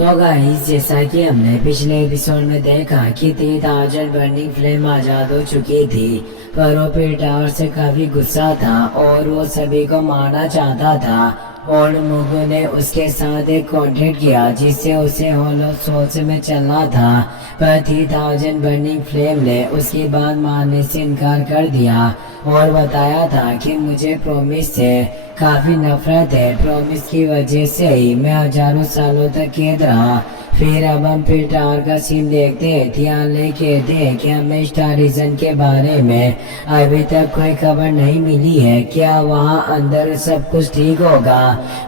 So guys, जैसा कि हमने पिछले एपिसोड में देखा कि 3000 बर्निंग फ्लेम आजाद हो चुकी थी, पर वो फिर टावर से काफी गुस्सा था और वो सभी को मारना चाहता था। और मुगु ने उसके साथ एक कॉन्ट्रैक्ट किया जिससे उसे होलो सोल्स में चलना था, पर 3000 बर्निंग फ्लेम ने उसकी बात मानने से इनकार कर दिया और बताया था कि मुझे प्रॉमिस से काफी नफरत है। प्रॉमिस की वजह से ही मैं हजारों सालों तक कैद रहा। फिर अब हम फिर टावर का सीन देखते हैं। थियाले कहते हैं कि हमें स्टार रीजन के बारे में अभी तक कोई खबर नहीं मिली है। क्या वहाँ अंदर सब कुछ ठीक होगा?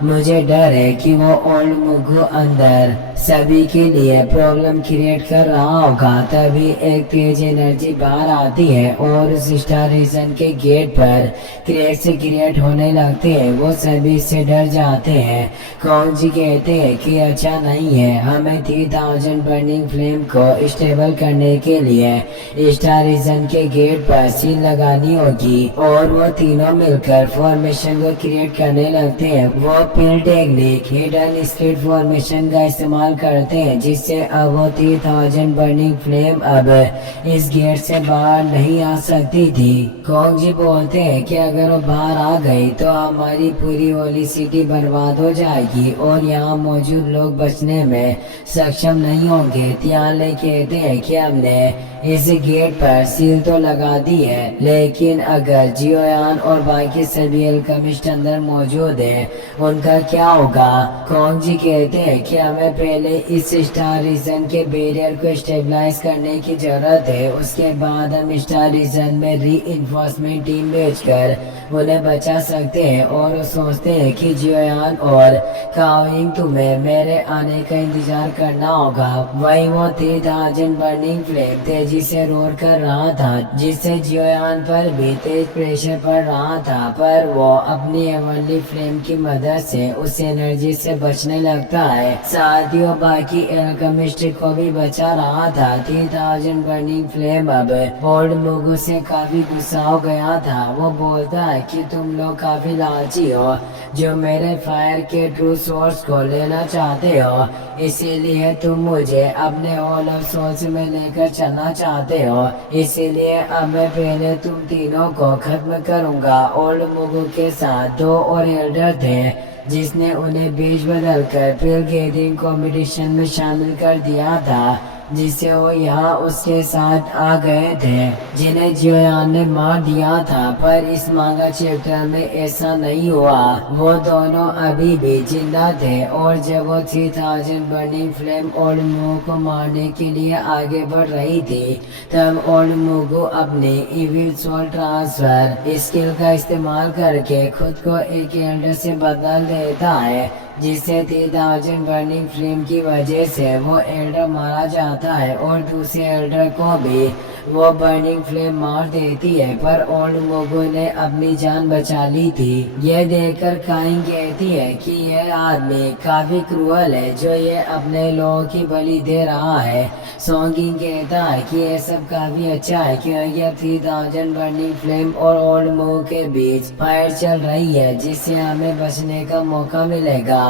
मुझे डर है कि वो ओल्ड मुगु अंदर सभी के लिए प्रॉब्लम क्रिएट कर रहा होगा। तभी एक तेज एनर्जी बाहर आती है और उस स्टार रीजन के गेट पर क्रैक से क्रिएट होने लगते हैं। वो सभी से डर जाते हैं। कौन जी कहते हैं कि अच्छा नहीं है, हमें 3000 बर्निंग फ्लेम को स्टेबल करने के लिए स्टार रीजन के गेट पर सील लगानी होगी। और वो तीनों मिलकर फॉर्मेशन को क्रिएट करने लगते हैं। वो पिल टेक्निक हिडन स्किड फॉर्मेशन का इस्तेमाल करते हैं, जिससे अब वो 3000 बर्निंग फ्लेम अब इस गेट से बाहर नहीं आ सकती थी। कॉन्ग जी बोलते हैं कि अगर वो बाहर आ गई तो हमारी पूरी होली सिटी बर्बाद हो जाएगी और यहाँ मौजूद लोग बचने में सक्षम नहीं होंगे। त्याले कहते हैं कि हमने इस गेट पर सील तो लगा दी है, लेकिन अगर जियोयान और बाकी सभी अल्केमिस्ट अंदर मौजूद हैं, उनका क्या होगा? कॉन्ग जी कहते हैं कि हमें पहले इस स्टार रीजन के बैरियर को स्टेबलाइज करने की जरूरत है। उसके बाद हम स्टार रीजन में री-इन्फोर्समेंट टीम भेजकर उन्हें बचा सकते हैं। और वो सोचते हैं कि जियोयान और काओइंग तुम्हें मेरे आने का इंतजार करना होगा। वही वो 3000 बर्निंग फ्लेम तेजी से रोर कर रहा था, जिससे जियोयान पर भी तेज प्रेशर पड़ रहा था, पर वो अपनी एवनली फ्लेम की मदद से उस एनर्जी से बचने लगता है। साथ ही वो बाकी एल्केमिस्ट को भी बचा रहा था। 3000 बर्निंग फ्लेम अब ओल्ड मुगु से काफी गुस्सा हो गया था। वो बोलता है कि तुम लोग काफी लालची हो जो मेरे फायर के ट्रू सोर्स को लेना चाहते हो, इसीलिए तुम मुझे अपने हॉल ऑफ सोल्स में लेकर चलना चाहते हो। इसीलिए अब मैं पहले तुम तीनों को खत्म करूंगा। ओल्ड मुगु के साथ 2 और एल्डर थे जिसने उन्हें बीच बदलकर पिल गैदरिंग कॉम्पिटिशन में शामिल कर दिया था, जिससे वो यहाँ उसके साथ आ गए थे, जिन्हें जियोयान ने मार दिया था। पर इस मांगा चैप्टर में ऐसा नहीं हुआ। वो दोनों अभी भी जिंदा थे और जब वो 3000 बर्निंग फ्लेम ओल्ड मुगु को मारने के लिए आगे बढ़ रही थी, तब ओल्ड मुगु अपने इविल सोल ट्रांसफर स्किल का इस्तेमाल करके खुद को एक एल्डर से बदल देता है, जिससे 3000 बर्निंग फ्लेम की वजह से वो एल्डर मारा जाता है और दूसरे एल्डर को भी वो बर्निंग फ्लेम मार देती है। पर ओल्ड मुगु ने अपनी जान बचा ली थी। ये देखकर काइंग कहती है कि यह आदमी काफी क्रूअल है जो ये अपने लोगों की बलि दे रहा है। सोंगिंग कहता है कि यह सब काफी अच्छा है क्योंकि अब 3000 बर्निंग फ्लेम और ओल्ड मुगु के बीच फाइट चल रही है, जिससे हमें बचने का मौका मिलेगा।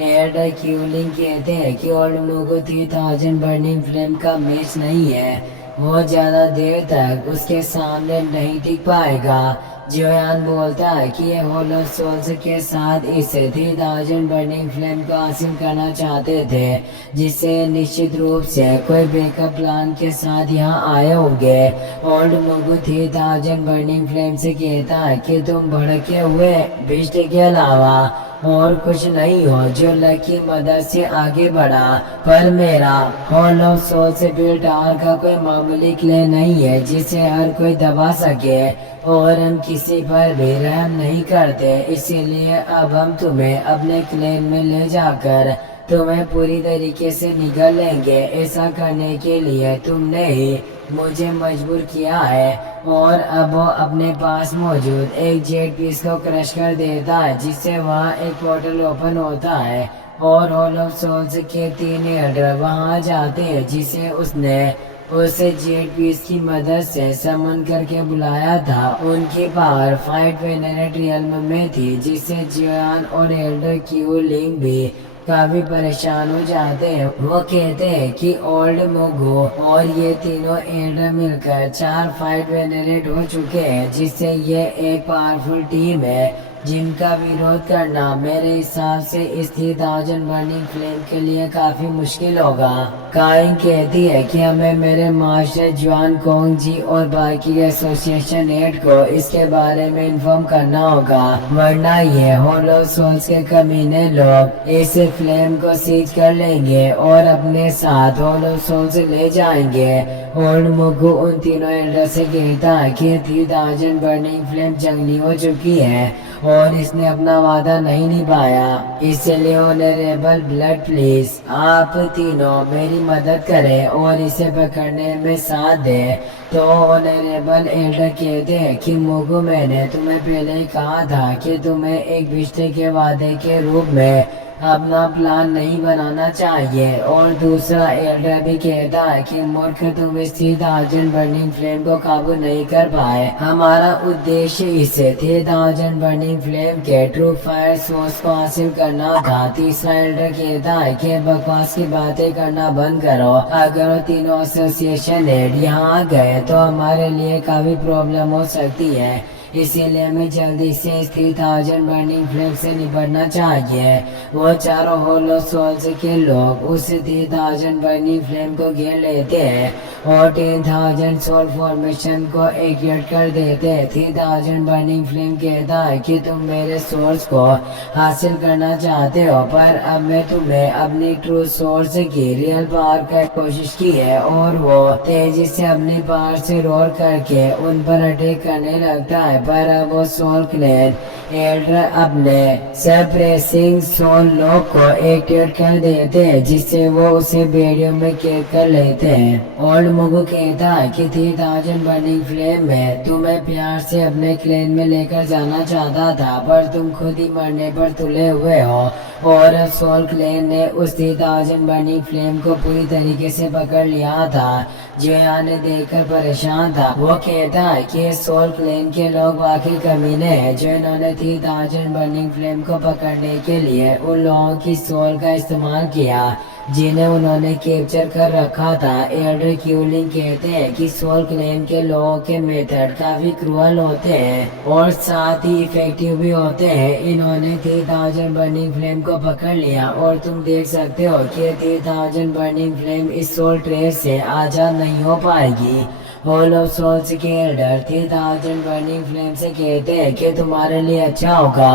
एल्डर क्यूलिंग कहते हैं कि ओल्ड मुगु 3000 बर्निंग फ्लेम का मैच नहीं है, वो ज्यादा देर तक उसके सामने नहीं टिक पाएगा। जियोयान बोलता है कि ये हॉल ऑफ सोल्स के साथ इस 3000 बर्निंग फ्लेम को हासिल करना चाहते थे, जिससे निश्चित रूप से कोई बैकअप प्लान के साथ यहाँ आए होंगे। ओल्ड मुगु 3000 बर्निंग फ्लेम से कहता है कि तुम भड़के हुए बिस्ट के अलावा और कुछ नहीं हो जो लक की मदद से आगे बढ़ा, पर मेरा हॉल ऑफ सोल से बिल्ड टावर का कोई मामूली क्लेन नहीं है जिसे हर कोई दबा सके, और हम किसी पर भी रहम नहीं करते। इसीलिए अब हम तुम्हें अपने क्लेन में ले जाकर तुम्हें पूरी तरीके से निगल लेंगे। ऐसा करने के लिए तुमने ही मुझे मजबूर किया है। और अब वो अपने पास मौजूद एक जेट पीस को क्रश कर देता है, जिससे वहाँ एक पोर्टल ओपन होता है और हॉल ऑफ सोल्स के 3 एल्डर वहाँ जाते हैं, जिसे उसने उसे जेट पीस की मदद से समन करके बुलाया था। उनकी पावर फाइट वेनेरेट रियल्म में थी, जिससे जियोयान और एल्डर क्यूलिंग भी काफी परेशान हो जाते हैं। वो कहते हैं कि ओल्ड मोगो और ये तीनों एल्डर मिलकर 4 फाइट वेनरेट हो चुके हैं, जिससे ये एक पावरफुल टीम है जिनका विरोध करना मेरे हिसाब से इस 3000 बर्निंग फ्लेम के लिए काफी मुश्किल होगा। काइंग कहती है कि हमें मेरे मास्टर जुआन कोंग जी और बाकी एसोसिएशन हेड को इसके बारे में इन्फॉर्म करना होगा, वरना ये होलो सोल्स के कमीने लोग इस फ्लेम को सीज कर लेंगे और अपने साथ होलो सोल्स ले जाएंगे। ओल्ड मुगु उन तीनों एल्डर से कहता है कि 3000 बर्निंग फ्लेम जंगली हो चुकी है और इसने अपना वादा नहीं निभाया, इसलिए ऑनरेबल ब्लड प्लीज आप तीनों मेरी मदद करें और इसे पकड़ने में साथ दें। तो ऑनरेबल एल्डर कहते हैं कि मुगु, मैंने तुम्हें पहले ही कहा था कि तुम्हें एक रिश्ते के वादे के रूप में अपना प्लान नहीं बनाना चाहिए। और दूसरा एल्डर भी कहता है कि मूर्ख, तुम इस 3000 बर्निंग फ्लेम को काबू नहीं कर पाए। हमारा उद्देश्य इसे 3000 बर्निंग फ्लेम के ट्रू फायर सोर्स को हासिल करना था। तीसरा एल्डर कहता है कि बकवास की बातें करना बंद करो। अगर वो तीनों एसोसिएशन हेड यहाँ आ गए तो हमारे लिए काफी प्रॉब्लम हो सकती है, इसीलिए हमें जल्दी से इस 3000 बर्निंग फ्लेम से निपटना चाहिए। वो चारों होलो सोल्स के लोग उस 3000 बर्निंग फ्लेम को घेर लेते हैं और 10,000 सोल फॉर्मेशन को एक्टिवेट कर देते हैं। 3000 बर्निंग फ्लेम कहता है कि तुम मेरे सोर्स को हासिल करना चाहते हो, पर अब मैं तुम्हें अपनी ट्रू सोर्स की रियल पावर का कोशिश की है। और वो तेजी से अपनी पावर से रोल करके उन पर अटैक करने लगता है, पर अब वो सोल क्लैन एल्डर अपने सप्रेसिंग सोल लॉक को एक्टिवेट कर देते हैं, जिससे वो उसे बेड़ियों में कैद कर लेते हैं। ओल्ड मुगु कहता है कि 3000 बर्निंग फ्लेम में तुम्हें प्यार से अपने क्लैन में लेकर जाना चाहता था, पर तुम खुद ही मरने पर तुले हुए हो। और सोल क्लैन ने उस 3000 बर्निंग फ्लेम को पूरी तरीके से पकड़ लिया था। जोयान ने देखकर परेशान था। वो कहता है कि सोल क्लैन के लोग वाकई कमीने हैं, जो इन्होंने 3000 बर्निंग फ्लेम को पकड़ने के लिए उन लोगों की सोल का इस्तेमाल किया जिन्हें उन्होंने कैप्चर कर रखा था। एल्डर क्यूलिंग कहते हैं कि सोल क्लैन के लोगों के मेथड काफी क्रूअल होते हैं और साथ ही इफेक्टिव भी होते हैं। इन्होंने 3000 बर्निंग फ्लेम को पकड़ लिया और तुम देख सकते हो कि 3000 बर्निंग फ्लेम इस सोल ट्रेप से आजाद नहीं हो पाएगी। होलो सोल्स के एल्डर 3000 बर्निंग फ्लेम से कहते हैं कि तुम्हारे लिए अच्छा होगा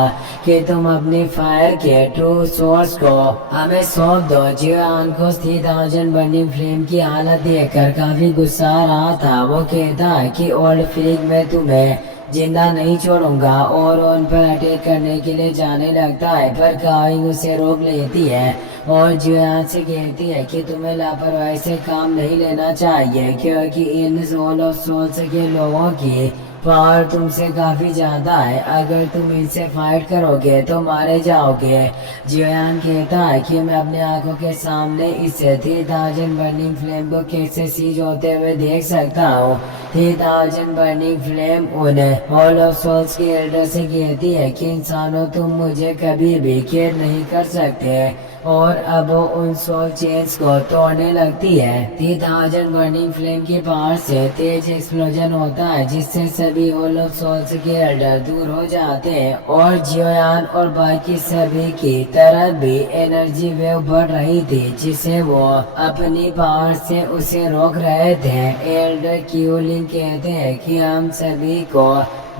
कि तुम अपनी फायर के ट्रू सोर्स को हमें सौंप दो। जियान को 3000 बर्निंग फ्लेम की हालत देखकर काफी गुस्सा आ रहा था। वो कहता है कि ओल्ड फ्रीक, मैं तुम्हें जिंदा नहीं छोड़ूंगा और उन पर अटैक करने के लिए जाने लगता है, पर काइंग उसे रोक लेती है और जुयान से कहती है कि तुम्हें लापरवाही से काम नहीं लेना चाहिए, क्योंकि इन होलो सोल्स के लोगों की पावर तुमसे काफी ज्यादा है। अगर तुम इनसे फाइट करोगे तो मारे जाओगे। जियान कहता है कि मैं अपने आंखों के सामने इस 3000 बर्निंग फ्लेम को कैसे सीज होते हुए देख सकता हूँ। 3000 बर्निंग फ्लेम उन होलो सोल्स के एल्डर से कहती है कि इंसानों, तुम मुझे कभी भी कैद नहीं कर सकते, और अब वो उन सोल चेन्स को तोड़ने लगती है। 3000 बर्निंग फ्लेम की पावर से तेज एक्सप्लोजन होता है, जिससे सभी होलो सोल्स के एल्डर दूर हो जाते हैं और जियोयान और बाकी सभी की तरफ भी एनर्जी वेव बढ़ रही थी, जिसे वो अपनी पावर से उसे रोक रहे थे। एल्डर क्यूलिंग कहते हैं कि हम सभी को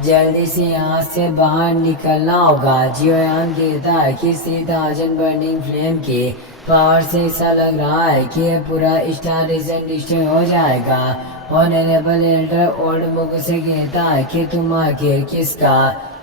जल्दी से यहाँ से बाहर निकलना होगा। जियोयान कहता है कि 3000 बर्निंग फ्लेम की पावर से ऐसा लग रहा है कि यह पूरा स्टार रीजन डिस्ट्रॉय हो जाएगा। ऑनरेबल एल्डर ओल्ड मुगु से कहता है कि तुम आखिर किसका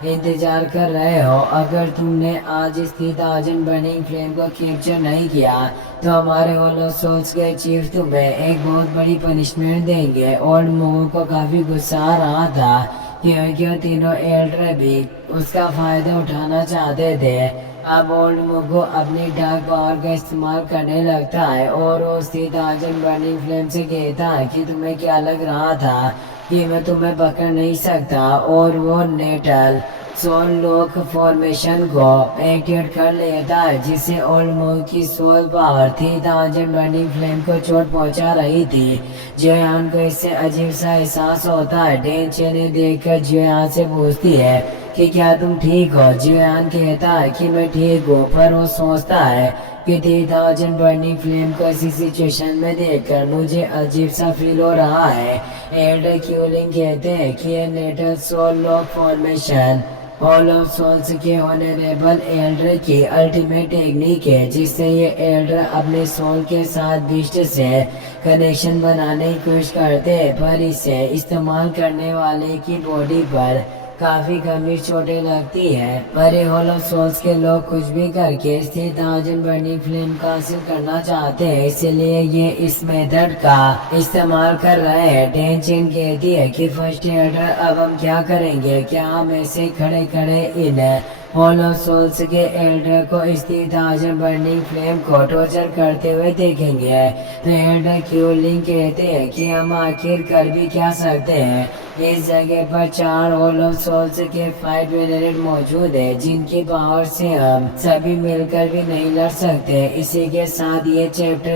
इंतजार कर रहे हो? अगर तुमने आज इस 3000 बर्निंग फ्लेम को कैप्चर नहीं किया तो हमारे होलो सोल्स के चीफ तुम्हें एक बहुत बड़ी पनिशमेंट देंगे। ओल्ड मुगु को काफी गुस्सा आ रहा था क्योंकि वो तीनों एल्डर भी उसका फायदा उठाना चाहते थे। अब ओल्ड मुगु अपनी डार्क पावर का इस्तेमाल करने लगता है और उस 3000 बर्निंग फ्लेम से कहता है कि तुम्हें क्या लग रहा था कि मैं तुम्हें पकड़ नहीं सकता। और वो नेटल सोल लॉक फॉर्मेशन को एक्टिवेट कर लेता है, जिससे ओल्ड मूव की सोल पावर थी थाउजेंड बर्निंग फ्लेम को चोट पहुंचा रही थी। जोयान को इससे अजीब सा एहसास होता है। डेन ने देखकर जोयान से पूछती है कि क्या तुम ठीक हो। जोयान कहता है कि मैं ठीक हूँ, पर वो सोचता है कि 3000 बर्निंग फ्लेम को ऐसी सिचुएशन में देखकर मुझे अजीब सा फील हो रहा है। एल्डर क्यूलिंग कहते हैं कि ये natal soul lock formation all of souls के ऑनरेबल एल्डर की अल्टीमेट टेक्निक है, जिससे ये एल्डर अपने सोल के साथ बिस्ट से कनेक्शन बनाने की कोशिश करते हैं, पर इसे इस्तेमाल करने वाले की बॉडी पर काफी गंभीर चोटें लगती है। पर ये हॉल ऑफ सोल्स के लोग कुछ भी करके 3000 बर्निंग फ्लेम को हासिल करना चाहते हैं, इसलिए ये इस मेथड का इस्तेमाल कर रहे हैं। टेंशन कहती है कि फर्स्ट एल्डर अब हम क्या करेंगे, क्या हम ऐसे खड़े खड़े इन हॉल ऑफ सोल्स के एल्डर को इस 3000 बर्निंग फ्लेम को टॉर्चर करते हुए देखेंगे। तो एल्डर क्यूलिंग कहते हैं कि हम आखिर कर भी क्या सकते हैं। इस जगह पर 4 हॉल ऑफ सोल्स के फाइट वेरिएंट मौजूद है, जिनकी पावर से हम सभी मिलकर भी नहीं लड़ सकते। इसी के साथ ये चैप्टर